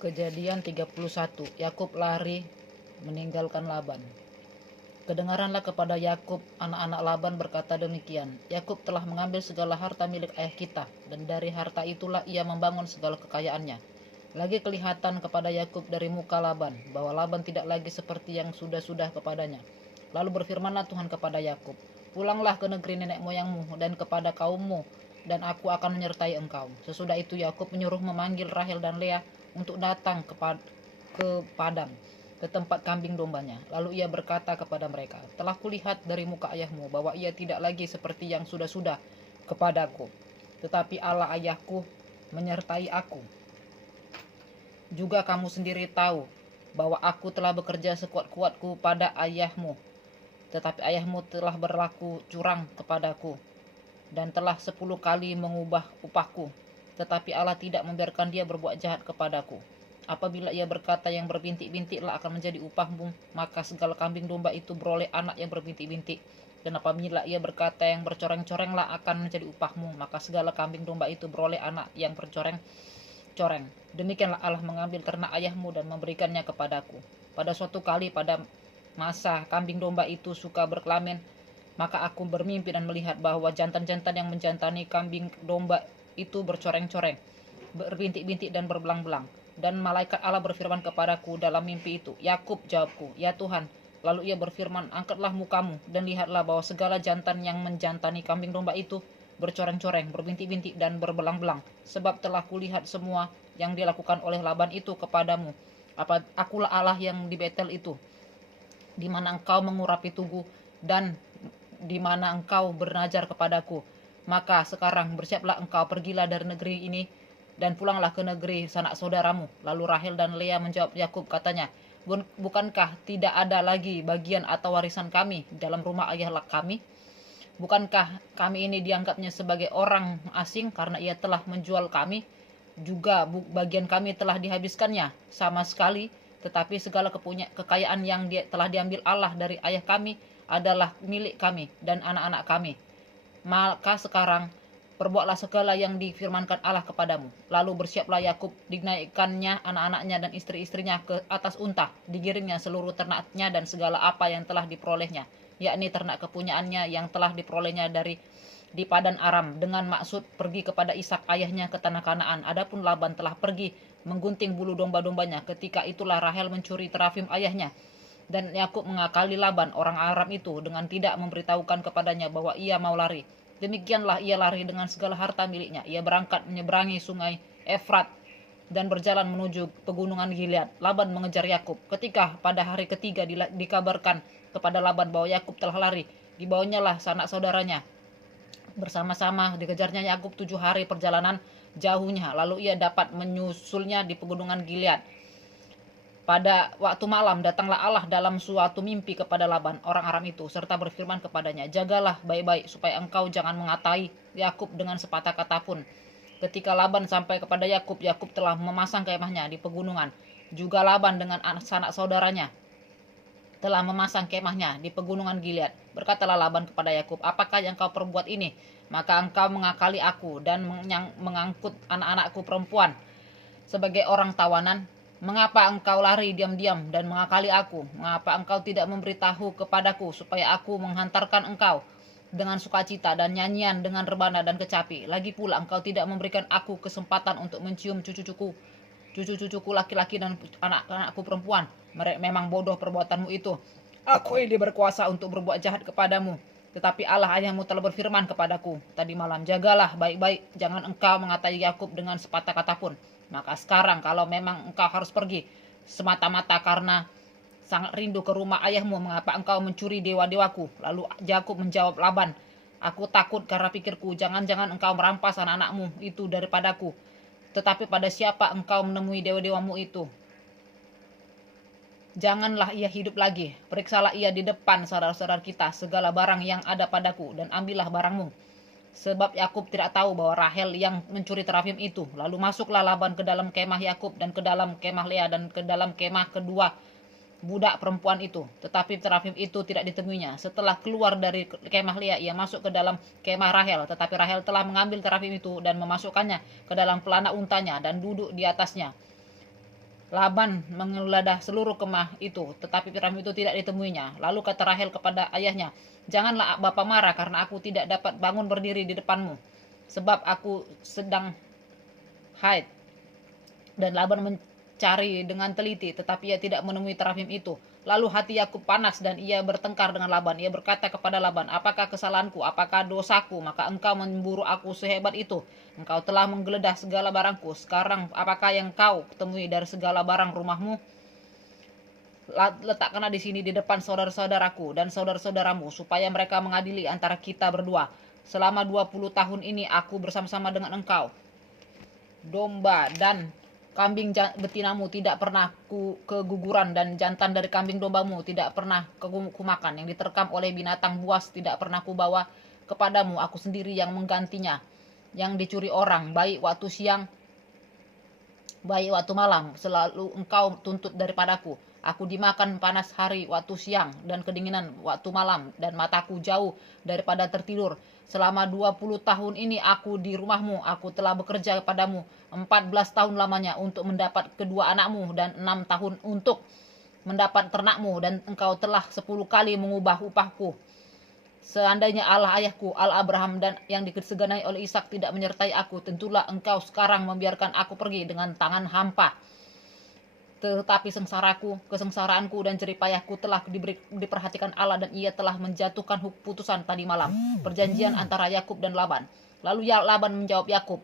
Kejadian 31. Yakub lari meninggalkan Laban. Kedengaranlah kepada Yakub anak-anak Laban berkata demikian, Yakub telah mengambil segala harta milik ayah kita, dan dari harta itulah ia membangun segala kekayaannya. Lagi kelihatan kepada Yakub dari muka Laban, bahwa Laban tidak lagi seperti yang sudah-sudah kepadanya. Lalu berfirmanlah Tuhan kepada Yakub, pulanglah ke negeri nenek moyangmu dan kepada kaummu, dan aku akan menyertai engkau. Sesudah itu Yakub menyuruh memanggil Rahel dan Lea untuk datang ke padang, ke tempat kambing dombanya. Lalu ia berkata kepada mereka, telah kulihat dari muka ayahmu bahwa ia tidak lagi seperti yang sudah-sudah kepadaku, tetapi Allah ayahku menyertai aku. Juga kamu sendiri tahu bahwa aku telah bekerja sekuat-kuatku pada ayahmu, tetapi ayahmu telah berlaku curang kepadaku dan telah 10 kali mengubah upahku, tetapi Allah tidak membiarkan dia berbuat jahat kepadaku. Apabila ia berkata yang berbintik-bintiklah akan menjadi upahmu, maka segala kambing domba itu beroleh anak yang berbintik-bintik. Dan apabila ia berkata yang bercoreng-corenglah akan menjadi upahmu, maka segala kambing domba itu beroleh anak yang bercoreng-coreng. Demikianlah Allah mengambil ternak ayahmu dan memberikannya kepadaku. Pada suatu kali pada masa kambing domba itu suka berkelamin, maka aku bermimpi dan melihat bahwa jantan-jantan yang menjantani kambing domba itu bercoreng-coreng, berbintik-bintik dan berbelang-belang. Dan malaikat Allah berfirman kepadaku dalam mimpi itu, Yakub, jawabku, ya Tuhan. Lalu ia berfirman, angkatlah mukamu dan lihatlah bahwa segala jantan yang menjantani kambing domba itu bercoreng-coreng, berbintik-bintik dan berbelang-belang. Sebab telah kulihat semua yang dilakukan oleh Laban itu kepadamu. Akulah Allah yang di Betel itu, di mana engkau mengurapi tugu dan di mana engkau bernazar kepadaku. Maka sekarang bersiaplah engkau, pergilah dari negeri ini dan pulanglah ke negeri sanak saudaramu. Lalu Rahel dan Lea menjawab Yakub, katanya, bukankah tidak ada lagi bagian atau warisan kami dalam rumah ayah kami? Bukankah kami ini dianggapnya sebagai orang asing karena ia telah menjual kami? Juga bagian kami telah dihabiskannya sama sekali, tetapi segala kekayaan yang telah diambil Allah dari ayah kami adalah milik kami dan anak-anak kami. Maka sekarang perbuatlah segala yang difirmankan Allah kepadamu. Lalu bersiaplah Yakub, dinaikkannya anak-anaknya dan istri-istrinya ke atas unta, digiringnya seluruh ternaknya dan segala apa yang telah diperolehnya, yakni ternak kepunyaannya yang telah diperolehnya di Padan Aram, dengan maksud pergi kepada Ishak ayahnya ke tanah Kanaan. Adapun Laban telah pergi menggunting bulu domba-dombanya. Ketika itulah Rahel mencuri terafim ayahnya, dan Yakub mengakali Laban orang Aram itu dengan tidak memberitahukan kepadanya bahwa ia mau lari. Demikianlah ia lari dengan segala harta miliknya. Ia berangkat menyeberangi sungai Efrat dan berjalan menuju pegunungan Gilead. Laban mengejar Yakub. Ketika pada hari ketiga dikabarkan kepada Laban bahwa Yakub telah lari, dibawanyalah sanak saudaranya. Bersama-sama dikejarnya Yakub 7 hari perjalanan jauhnya. Lalu ia dapat menyusulnya di pegunungan Gilead. Pada waktu malam datanglah Allah dalam suatu mimpi kepada Laban orang Aram itu, serta berfirman kepadanya, jagalah baik-baik supaya engkau jangan mengatai Yakub dengan sepatah kata pun. Ketika Laban sampai kepada Yakub, Yakub telah memasang kemahnya di pegunungan. Juga Laban dengan sanak saudaranya telah memasang kemahnya di pegunungan Gilead. Berkatalah Laban kepada Yakub, apakah yang kau perbuat ini? Maka engkau mengakali aku dan mengangkut anak-anakku perempuan sebagai orang tawanan. Mengapa engkau lari diam-diam dan mengakali aku? Mengapa engkau tidak memberitahu kepadaku supaya aku menghantarkan engkau dengan sukacita dan nyanyian dengan rebana dan kecapi? Lagi pula engkau tidak memberikan aku kesempatan untuk mencium cucu-cucuku laki-laki dan anak-anakku perempuan. Memang bodoh perbuatanmu itu. Aku ini berkuasa untuk berbuat jahat kepadamu. Tetapi Allah ayahmu telah berfirman kepadaku tadi malam, jagalah baik-baik, jangan engkau mengatai Yakub dengan sepatah kata pun. Maka sekarang kalau memang engkau harus pergi semata-mata karena sangat rindu ke rumah ayahmu, mengapa engkau mencuri dewa-dewaku? Lalu Yakub menjawab Laban, aku takut karena pikirku, jangan-jangan engkau merampas anak-anakmu itu daripadaku. Tetapi pada siapa engkau menemui dewa-dewamu itu? Janganlah ia hidup lagi. Periksalah ia di depan saudara-saudara kita segala barang yang ada padaku, dan ambillah barangmu. Sebab Yakub tidak tahu bahwa Rahel yang mencuri terafim itu. Lalu masuklah Laban ke dalam kemah Yakub dan ke dalam kemah Lea dan ke dalam kemah kedua budak perempuan itu. Tetapi terafim itu tidak ditemuinya. Setelah keluar dari kemah Lea, ia masuk ke dalam kemah Rahel. Tetapi Rahel telah mengambil terafim itu dan memasukkannya ke dalam pelana untanya dan duduk di atasnya. Laban menggeledah seluruh kemah itu, tetapi Rahim itu tidak ditemuinya. Lalu kata Rahel kepada ayahnya, "Janganlah Bapa marah karena aku tidak dapat bangun berdiri di depanmu, sebab aku sedang haid." Dan Laban mencari dengan teliti, tetapi ia tidak menemui terafim itu. Lalu hati Yakub panas dan ia bertengkar dengan Laban. Ia berkata kepada Laban, "Apakah kesalahanku? Apakah dosaku? Maka engkau memburu aku sehebat itu. Engkau telah menggeledah segala barangku. Sekarang apakah yang kau temui dari segala barang rumahmu? Letakkanlah di sini di depan saudara-saudaraku dan saudara-saudaramu, supaya mereka mengadili antara kita berdua. Selama 20 tahun ini aku bersama-sama dengan engkau. Domba dan kambing betinamu tidak pernah keguguran, dan jantan dari kambing dombamu tidak pernah kumakan. Yang diterkam oleh binatang buas tidak pernah kubawa kepadamu. Aku sendiri yang menggantinya. Yang dicuri orang, baik waktu siang, baik waktu malam, selalu engkau tuntut daripadaku. Aku dimakan panas hari waktu siang dan kedinginan waktu malam, dan mataku jauh daripada tertidur. Selama 20 tahun ini aku di rumahmu, aku telah bekerja kepadamu 14 tahun lamanya untuk mendapat kedua anakmu, dan 6 tahun untuk mendapat ternakmu, dan engkau telah 10 kali mengubah upahku. Seandainya Allah ayahku, Allah Abraham, dan yang disegani oleh Ishak tidak menyertai aku, tentulah engkau sekarang membiarkan aku pergi dengan tangan hampa. Tetapi kesengsaraanku dan jeripayahku telah diperhatikan Allah, dan ia telah menjatuhkan putusan tadi malam, perjanjian antara Yakub dan Laban. Lalu Laban menjawab Yakub,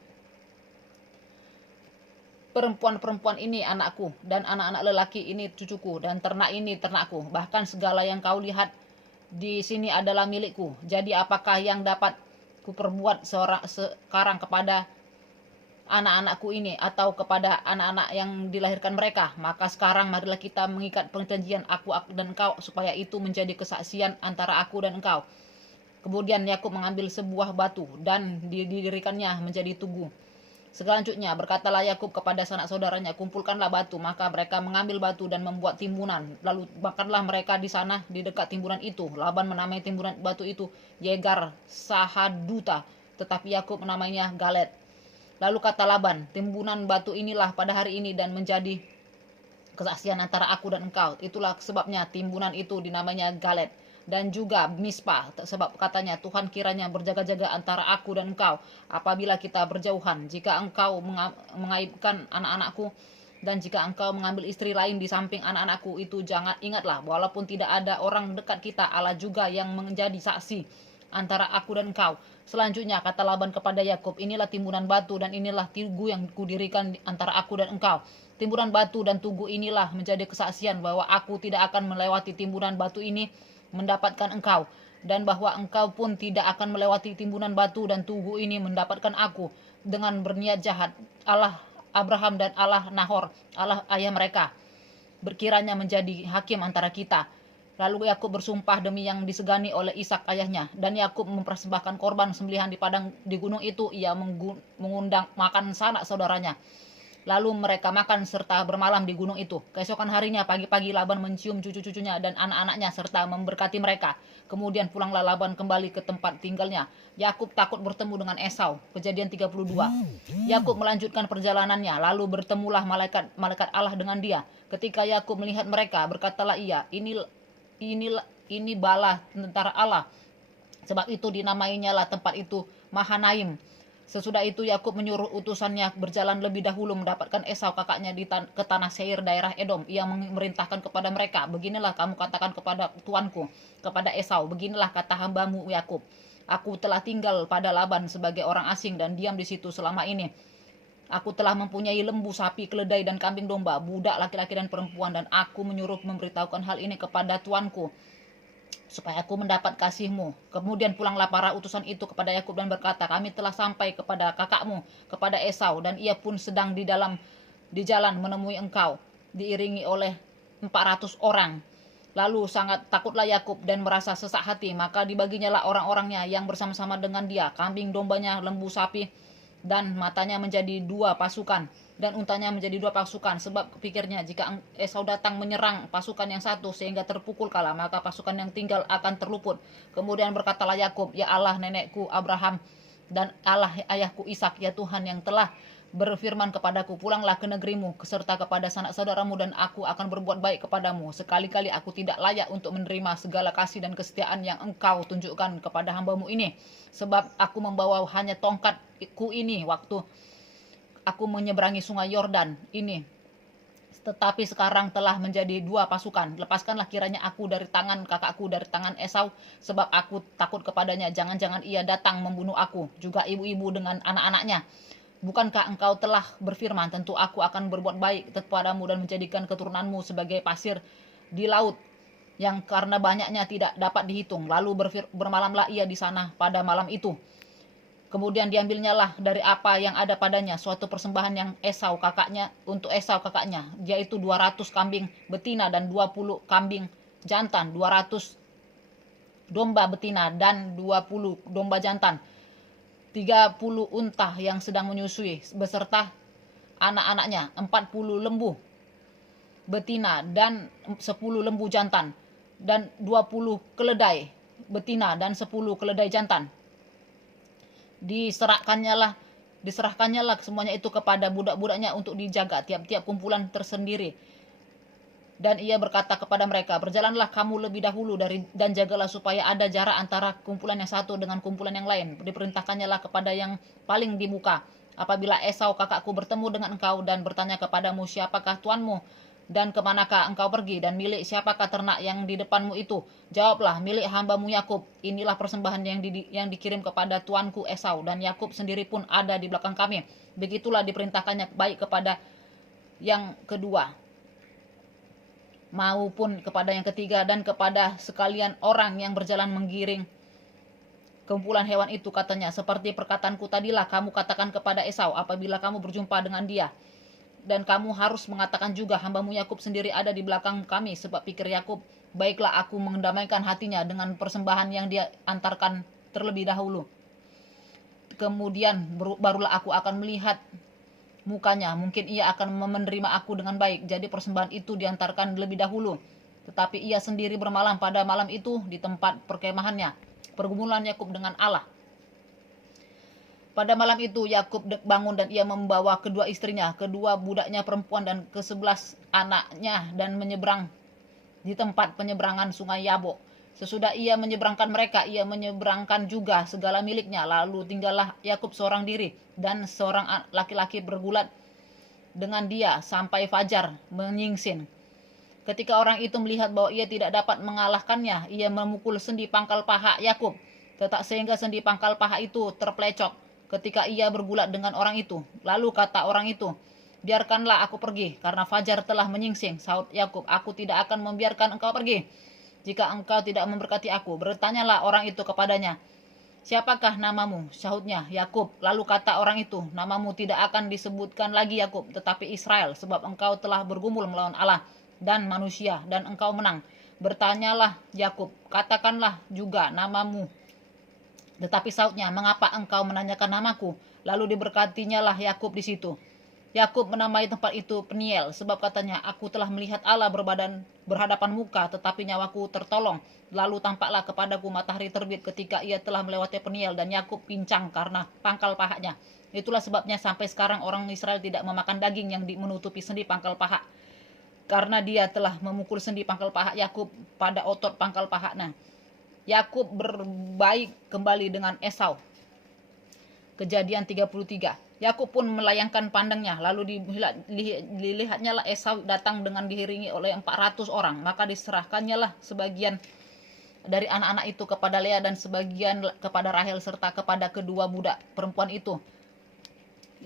"Perempuan-perempuan ini anakku, dan anak-anak lelaki ini cucuku, dan ternak ini ternakku. Bahkan segala yang kau lihat di sini adalah milikku. Jadi apakah yang dapat kuperbuat sekarang kepada anak-anakku ini, atau kepada anak-anak yang dilahirkan mereka? Maka sekarang marilah kita mengikat perjanjian aku dan engkau, supaya itu menjadi kesaksian antara aku dan engkau." Kemudian Yakub mengambil sebuah batu dan didirikannya menjadi tugu. Selanjutnya berkatalah Yakub kepada sanak saudaranya, "Kumpulkanlah batu." Maka mereka mengambil batu dan membuat timbunan. Lalu makanlah mereka di sana di dekat timbunan itu. Laban menamai timbunan batu itu Yegar Sahaduta, tetapi Yakub menamainya Galet. Lalu kata Laban, "Timbunan batu inilah pada hari ini dan menjadi kesaksian antara aku dan engkau." Itulah sebabnya timbunan itu dinamanya Galet. Dan juga Mispa, sebab katanya, "Tuhan kiranya berjaga-jaga antara aku dan engkau apabila kita berjauhan. Jika engkau mengaibkan anak-anakku, dan jika engkau mengambil istri lain di samping anak-anakku itu, jangan ingatlah, walaupun tidak ada orang dekat kita, Allah juga yang menjadi saksi antara aku dan engkau." Selanjutnya kata Laban kepada Yakub, "Inilah timbunan batu dan inilah tugu yang kudirikan antara aku dan engkau. Timbunan batu dan tugu inilah menjadi kesaksian bahwa aku tidak akan melewati timbunan batu ini mendapatkan engkau, dan bahwa engkau pun tidak akan melewati timbunan batu dan tugu ini mendapatkan aku, dengan berniat jahat Allah Abraham dan Allah Nahor, Allah ayah mereka, berkiranya menjadi hakim antara kita." Lalu Yakub bersumpah demi yang disegani oleh Ishak ayahnya, dan Yakub mempersembahkan korban sembelihan di padang di gunung itu. Ia mengundang makan sanak saudaranya. Lalu mereka makan serta bermalam di gunung itu. Keesokan harinya pagi-pagi Laban mencium cucu-cucunya dan anak-anaknya serta memberkati mereka. Kemudian pulanglah Laban kembali ke tempat tinggalnya. Yakub takut bertemu dengan Esau. Kejadian 32. Yakub melanjutkan perjalanannya, lalu bertemulah malaikat Allah dengan dia. Ketika Yakub melihat mereka, berkatalah ia, ini bala tentara Allah. Sebab itu dinamainya lah tempat itu Mahanaim. Sesudah itu Yakub menyuruh utusannya berjalan lebih dahulu mendapatkan Esau kakaknya ke tanah Seir daerah Edom. Ia memerintahkan kepada mereka, "Beginilah kamu katakan kepada tuanku, kepada Esau, beginilah kata hambamu Yakub. Aku telah tinggal pada Laban sebagai orang asing dan diam di situ selama ini. Aku telah mempunyai lembu, sapi, keledai, dan kambing domba, budak laki-laki dan perempuan, dan aku menyuruh memberitahukan hal ini kepada tuanku, supaya aku mendapat kasihmu." Kemudian pulanglah para utusan itu kepada Yakub dan berkata, "Kami telah sampai kepada kakakmu, kepada Esau, dan ia pun sedang di jalan menemui engkau, diiringi oleh 400 orang." Lalu sangat takutlah Yakub dan merasa sesak hati, maka dibaginya lah orang-orangnya yang bersama-sama dengan dia, kambing dombanya, lembu sapi, dan matanya menjadi 2 pasukan, dan untanya menjadi 2 pasukan. Sebab pikirnya, jika Esau datang menyerang pasukan yang satu sehingga terpukul kalah, maka pasukan yang tinggal akan terluput. Kemudian berkatalah Yakub, "Ya Allah nenekku Abraham dan Allah ayahku Ishak, ya Tuhan yang telah berfirman kepadaku, pulanglah ke negerimu serta kepada sanak saudaramu dan aku akan berbuat baik kepadamu. Sekali-kali aku tidak layak untuk menerima segala kasih dan kesetiaan yang engkau tunjukkan kepada hambamu ini. Sebab aku membawa hanya tongkatku ini waktu aku menyeberangi sungai Yordan ini. Tetapi sekarang telah menjadi 2 pasukan. Lepaskanlah kiranya aku dari tangan kakakku, dari tangan Esau, sebab aku takut kepadanya. Jangan-jangan ia datang membunuh aku, juga ibu-ibu dengan anak-anaknya. Bukankah engkau telah berfirman, tentu aku akan berbuat baik kepadamu dan menjadikan keturunanmu sebagai pasir di laut, yang karena banyaknya tidak dapat dihitung. Lalu bermalamlah ia di sana pada malam itu. Kemudian diambilnyalah dari apa yang ada padanya suatu persembahan yang untuk Esau kakaknya, yaitu 200 kambing betina dan 20 kambing jantan, 200 domba betina dan 20 domba jantan, 30 unta yang sedang menyusui beserta anak-anaknya, 40 lembu betina dan 10 lembu jantan, dan 20 keledai betina dan 10 keledai jantan. Diserahkannya lah semuanya itu kepada budak-budaknya untuk dijaga tiap-tiap kumpulan tersendiri. Dan ia berkata kepada mereka, berjalanlah kamu lebih dahulu dan jagalah supaya ada jarak antara kumpulan yang satu dengan kumpulan yang lain. Diperintahkannya kepada yang paling di muka. Apabila Esau kakakku bertemu dengan engkau dan bertanya kepadamu, siapakah tuanmu dan kemanakah engkau pergi, dan milik siapakah ternak yang di depanmu itu? Jawablah, milik hambamu Yakub. Inilah persembahan yang dikirim kepada tuanku Esau, dan Yakub sendiri pun ada di belakang kami. Begitulah diperintahkannya baik kepada yang kedua maupun kepada yang ketiga, dan kepada sekalian orang yang berjalan menggiring kumpulan hewan itu. Katanya, seperti perkataanku tadilah kamu katakan kepada Esau apabila kamu berjumpa dengan dia. Dan kamu harus mengatakan juga, hambamu Yakub sendiri ada di belakang kami. Sebab pikir Yakub, baiklah aku mendamaikan hatinya dengan persembahan yang dia antarkan terlebih dahulu. Kemudian barulah aku akan melihat mukanya. Mungkin ia akan menerima aku dengan baik. Jadi persembahan itu diantarkan lebih dahulu. Tetapi ia sendiri bermalam pada malam itu di tempat perkemahannya. Pergumulan Yakub dengan Allah. Pada malam itu Yakub bangun dan ia membawa kedua istrinya, kedua budaknya perempuan dan ke-11 anaknya, dan menyeberang di tempat penyeberangan sungai Yabok. Sesudah ia menyeberangkan mereka, ia menyeberangkan juga segala miliknya. Lalu tinggallah Yakub seorang diri, dan seorang laki-laki bergulat dengan dia sampai fajar menyingsing. Ketika orang itu melihat bahwa ia tidak dapat mengalahkannya, ia memukul sendi pangkal paha Yakub, sehingga sendi pangkal paha itu terpelecok ketika ia bergulat dengan orang itu. Lalu kata orang itu, biarkanlah aku pergi, karena fajar telah menyingsing. Sahut Yakub, aku tidak akan membiarkan engkau pergi, jika engkau tidak memberkati aku. Bertanyalah orang itu kepadanya, siapakah namamu? Sahutnya, Yakub. Lalu kata orang itu, namamu tidak akan disebutkan lagi Yakub, tetapi Israel, sebab engkau telah bergumul melawan Allah dan manusia, dan engkau menang. Bertanyalah Yakub, katakanlah juga namamu. Tetapi sahutnya, mengapa engkau menanyakan namaku? Lalu diberkatinya lah Yakub di situ. Yakub menamai tempat itu Peniel, sebab katanya, aku telah melihat Allah berhadapan muka, tetapi nyawaku tertolong. Lalu tampaklah kepadaku matahari terbit ketika ia telah melewati Peniel, dan Yakub pincang karena pangkal pahanya. Itulah sebabnya sampai sekarang orang Israel tidak memakan daging yang menutupi sendi pangkal paha, karena dia telah memukul sendi pangkal paha Yakub pada otot pangkal pahanya. Yakub berbaik kembali dengan Esau. Kejadian 33. Yakub pun melayangkan pandangnya, lalu dilihatnya lah Esau datang dengan diiringi oleh 400 orang. Maka diserahkannya lah sebagian dari anak-anak itu kepada Lea, dan sebagian kepada Rahel serta kepada kedua budak perempuan itu.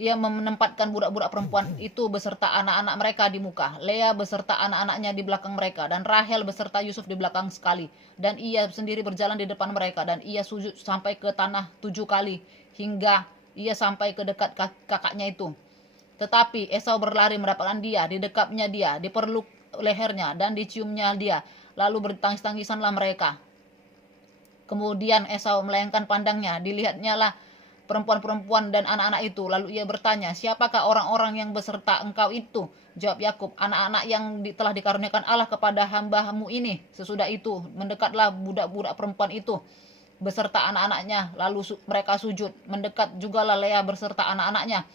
Ia menempatkan budak-budak perempuan itu beserta anak-anak mereka di muka, Lea beserta anak-anaknya di belakang mereka, dan Rahel beserta Yusuf di belakang sekali. Dan ia sendiri berjalan di depan mereka, dan ia sujud sampai ke tanah 7 kali, hingga ia sampai ke dekat kakaknya itu. Tetapi Esau berlari mendapatkan dia, didekapnya dia, dipeluk lehernya, dan diciumnya dia. Lalu bertangis-tangisanlah mereka. Kemudian Esau melayangkan pandangnya, dilihatnya lah perempuan-perempuan dan anak-anak itu. Lalu ia bertanya, siapakah orang-orang yang beserta engkau itu? Jawab Yakub, anak-anak yang telah dikaruniakan Allah kepada hamba-Mu ini. Sesudah itu mendekatlah budak-budak perempuan itu beserta anak-anaknya, lalu mereka sujud. Mendekat jugalah Lea beserta anak-anaknya.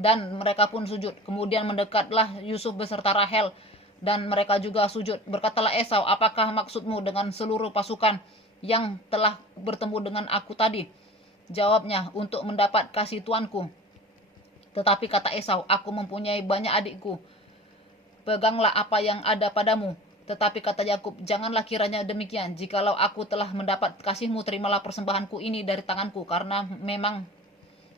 Dan mereka pun sujud. Kemudian mendekatlah Yusuf beserta Rahel, dan mereka juga sujud. Berkatalah Esau, apakah maksudmu dengan seluruh pasukan yang telah bertemu dengan aku tadi? Jawabnya, untuk mendapat kasih tuanku. Tetapi kata Esau, aku mempunyai banyak adikku, peganglah apa yang ada padamu. Tetapi kata Yakub, janganlah kiranya demikian. Jikalau aku telah mendapat kasihmu, terimalah persembahanku ini dari tanganku, karena memang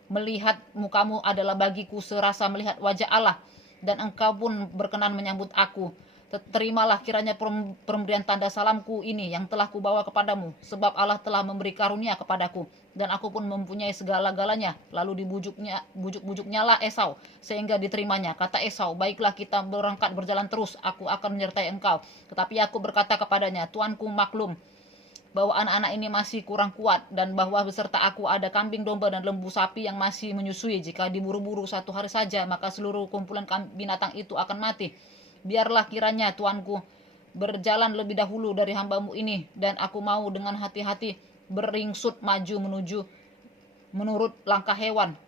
melihat mukamu adalah bagiku serasa melihat wajah Allah, dan engkau pun berkenan menyambut aku. Terimalah kiranya pemberian tanda salamku ini yang telah kubawa kepadamu, sebab Allah telah memberi karunia kepadaku, dan aku pun mempunyai segala-galanya. Lalu bujuk-bujuknya lah Esau, sehingga diterimanya. Kata Esau, baiklah, kita berangkat berjalan terus, aku akan menyertai engkau. Tetapi aku berkata kepadanya, tuanku maklum bahwa anak-anak ini masih kurang kuat, dan bahwa beserta aku ada kambing domba dan lembu sapi yang masih menyusui. Jika diburu-buru 1 hari saja, maka seluruh kumpulan binatang itu akan mati. Biarlah kiranya tuanku berjalan lebih dahulu dari hambamu ini, dan aku mau dengan hati-hati beringsut maju menurut langkah hewan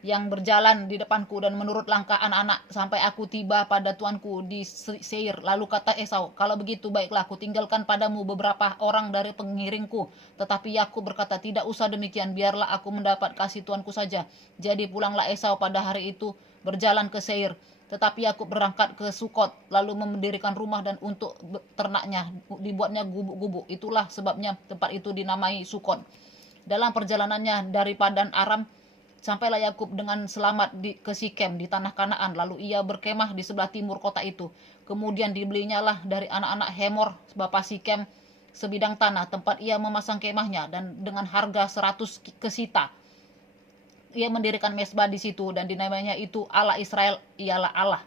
yang berjalan di depanku, dan menurut langkah anak-anak, sampai aku tiba pada tuanku di Seir. Lalu kata Esau, kalau begitu baiklah, aku tinggalkan padamu beberapa orang dari pengiringku. Tetapi Yakub berkata, tidak usah demikian, biarlah aku mendapat kasih tuanku saja. Jadi pulanglah Esau pada hari itu berjalan ke Seir. Tetapi Yakub berangkat ke Sukot, lalu mendirikan rumah, dan untuk ternaknya dibuatnya gubuk-gubuk. Itulah sebabnya tempat itu dinamai Sukot. Dalam perjalanannya dari Padan Aram, sampailah Yakub dengan selamat ke Sikem di tanah Kanaan. Lalu ia berkemah di sebelah timur kota itu. Kemudian dibelinya lah dari anak-anak Hemor bapa Sikem sebidang tanah, tempat ia memasang kemahnya, dan dengan harga 100 kesita ia mendirikan mesbah di situ, dan dinamainya itu Allah Israel ialah Allah.